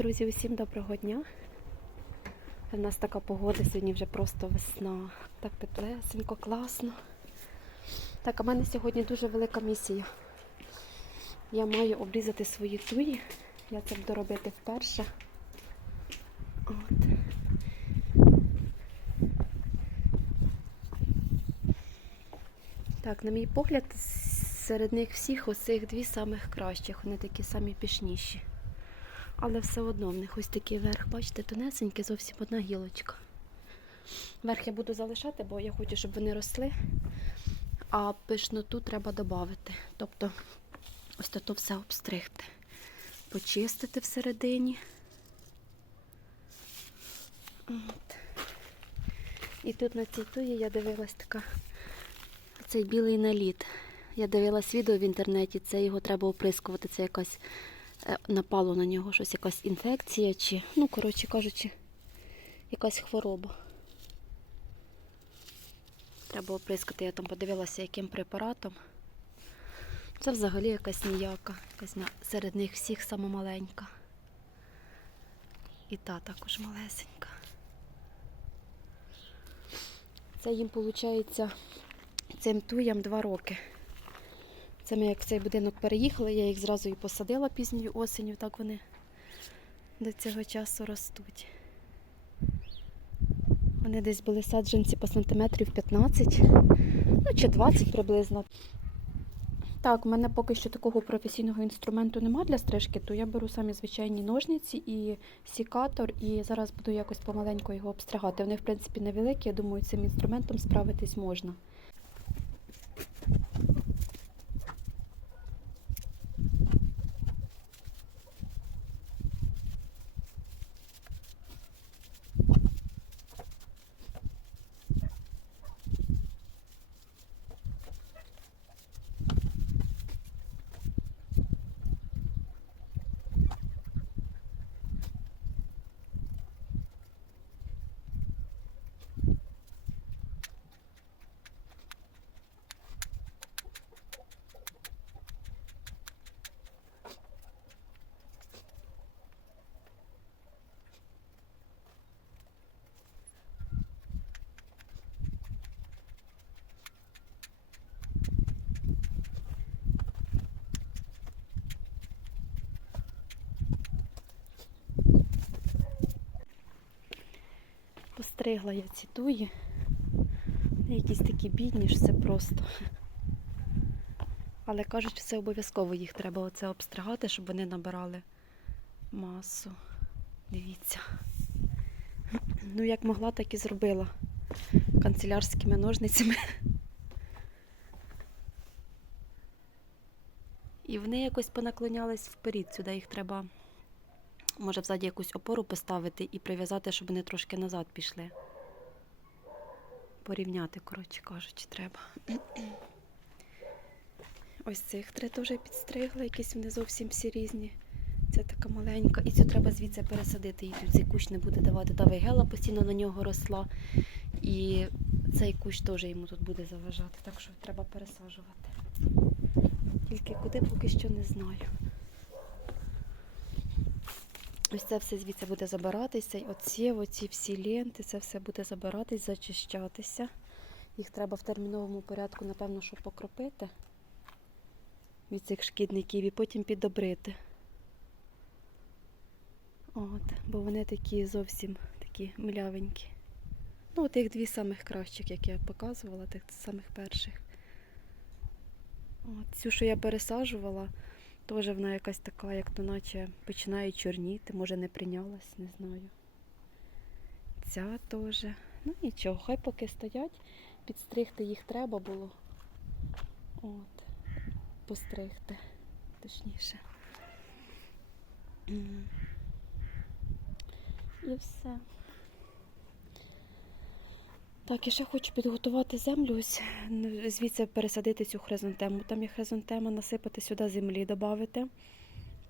Друзі, усім доброго дня. У нас така погода, сьогодні вже просто весна. Так теплесенько, класно. Так, а в мене сьогодні дуже велика місія. Я маю обрізати свої туї. Я це буду робити вперше. От. Так, на мій погляд, серед них всіх оцих дві самих кращих. Вони такі самі пішніші. Але все одно в них ось такий верх, бачите, тонесенький, зовсім одна гілочка. Верх я буду залишати, бо я хочу, щоб вони росли, а пишноту треба додати. Тобто ось то все обстригти, почистити всередині. От. І тут на цій туї я дивилась така цей білий наліт. Я дивилась відео в інтернеті, це його треба оприскувати, це якась напало на нього щось, якась інфекція чи, ну, коротше кажучи, якась хвороба. Треба оприскати, я там подивилася, яким препаратом. Це взагалі якась ніяка, якась серед них всіх сама маленька. І та також малесенька. Це їм, виходить, цим туям два роки. Це ми як в цей будинок переїхали, я їх зразу і посадила пізньою осінню, так вони до цього часу ростуть. Вони десь були саджанці по сантиметрів 15, ну чи 20 приблизно. Так, у мене поки що такого професійного інструменту немає для стрижки, то я беру самі звичайні ножниці і сікатор, і зараз буду якось помаленьку його обстригати. Вони, в принципі, невеликі, я думаю, цим інструментом справитись можна. Постригла я ці туї. Якісь такі бідні ж це просто. Але кажуть, це обов'язково їх треба оце обстригати, щоб вони набирали масу. Дивіться. Ну, як могла, так і зробила. Канцелярськими ножницями. І вони якось понаклонялись вперед. Сюди їх треба, може, взаді якусь опору поставити і прив'язати, щоб вони трошки назад пішли. Порівняти, коротше кажучи, треба. Ось цих три теж підстригла, якісь вони зовсім всі різні. Це така маленька. І цю треба звідси пересадити. І тут цей кущ не буде давати. Та вигела постійно на нього росла. І цей кущ теж йому тут буде заважати. Так що треба пересаджувати. Тільки куди поки що не знаю. Ось це все звідси буде забиратися. І оці, оці всі ленти, це все буде забиратись, зачищатися. Їх треба в терміновому порядку, напевно, що покропити від цих шкідників і потім підобрити. От, бо вони такі зовсім такі млявенькі. Ну, тих дві самих кращих, як я показувала, тих самих перших. От, цю, що я пересаджувала, теж вона якась така, як то наче починає чорніти, може не прийнялась, не знаю. Ця теж. Ну нічого, хай поки стоять, підстригти їх треба було. От, постригти, точніше. І все. Так, і ще хочу підготувати землю, ось звідси пересадити цю хризантему. Там є хризантема, насипати сюди землі, додати.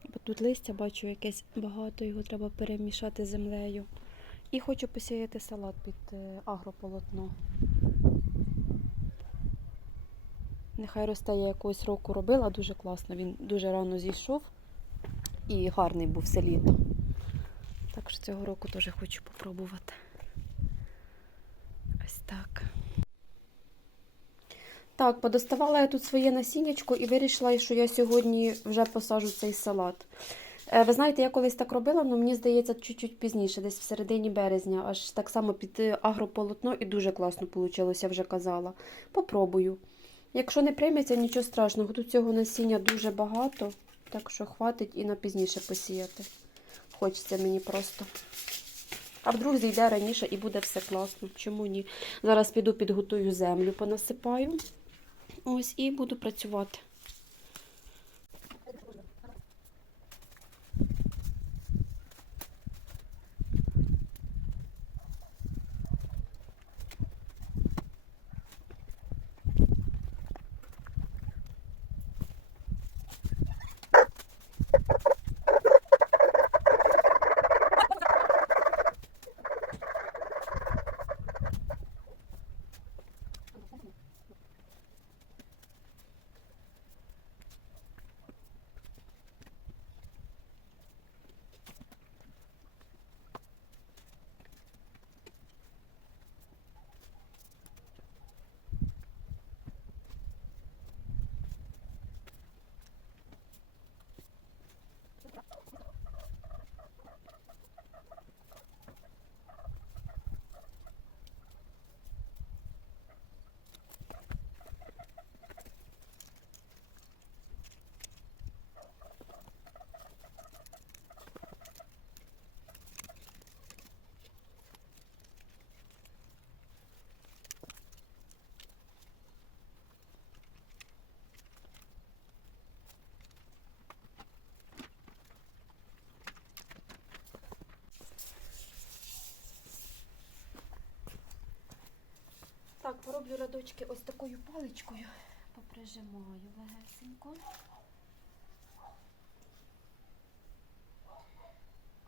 Бо тут листя бачу якесь багато, його треба перемішати з землею. І хочу посіяти салат під е, агрополотно. Нехай росте, я якогось року робила дуже класно. Він дуже рано зійшов і гарний був все літо. Також цього року теж хочу попробувати. Так. Так, подоставала я тут своє насіннячко і вирішила, що я сьогодні вже посажу цей салат. Е, Ви знаєте, я колись так робила, але мені здається, чуть-чуть пізніше, десь в середині березня, аж так само під е, агрополотно і дуже класно вийшло, я вже казала. Попробую. Якщо не прийметься, нічого страшного. Тут цього насіння дуже багато, так що хватить і на пізніше посіяти. Хочеться мені просто. А вдруг зійде раніше і буде все класно. Чому ні? Зараз піду підготую землю, понасипаю. Ось і буду працювати. Так, пороблю рядочки ось такою паличкою. Поприжимаю легесенько.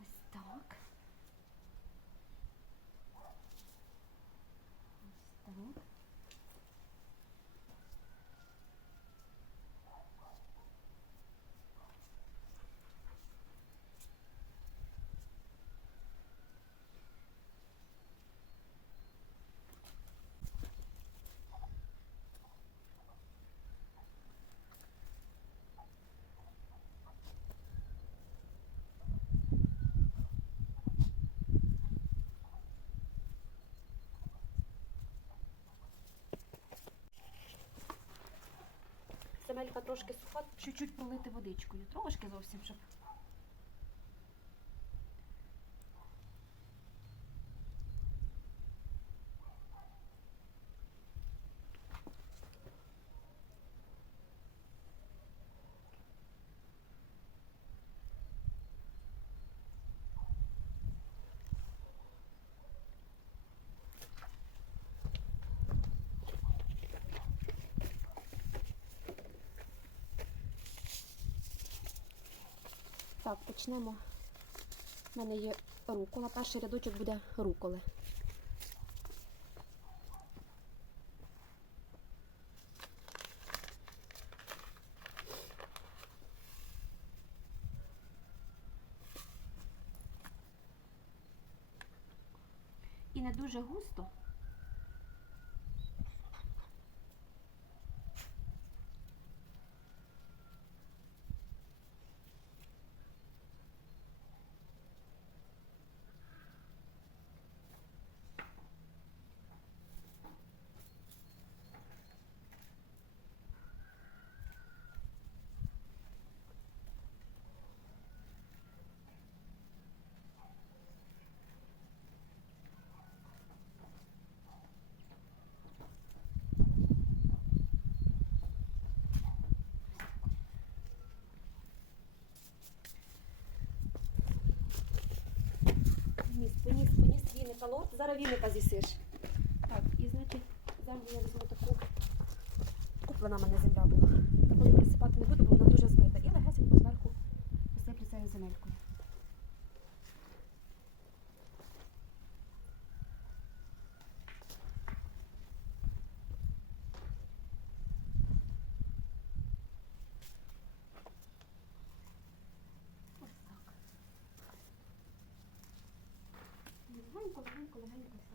Ось так. Ось так. Земелька трошки суха, чуть-чуть полити водичкою. Трошки зовсім, щоб. Так, почнемо. У мене є рукола. Перший рядочок буде руколи. І не дуже густо. Поніс, поніс, віника. Лот, зараз віника зісиш. Так, і значить, землю я візьму таку. Куплена мене земля була. Такою сипати не буду, бо вона дуже збита. І легесенько зверху посиплю цією земелькою. Thank you.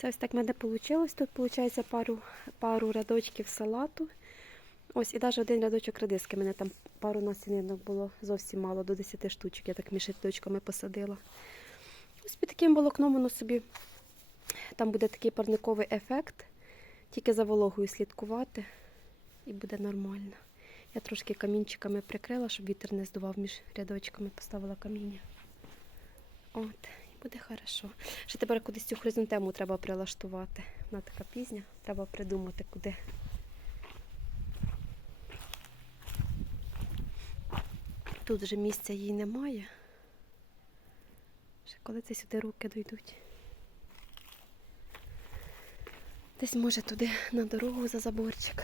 Все ось так в мене вийшло. Тут виходить пару, пару рядочків салату. Ось, і навіть один рядочок редиски. Мене там пару насінинок було зовсім мало, до 10 штучок. Я так між рядочками посадила. Ось під таким волокном воно собі. Там буде такий парниковий ефект. Тільки за вологою слідкувати і буде нормально. Я трошки камінчиками прикрила, щоб вітер не здував між рядочками, поставила каміння. От, буде хорошо. Ще тепер кудись цю хризантему треба прилаштувати. Вона така пізня, треба придумати куди. Тут вже місця їй немає. Ще коли це сюди руки дійдуть. Десь може туди на дорогу за заборчик.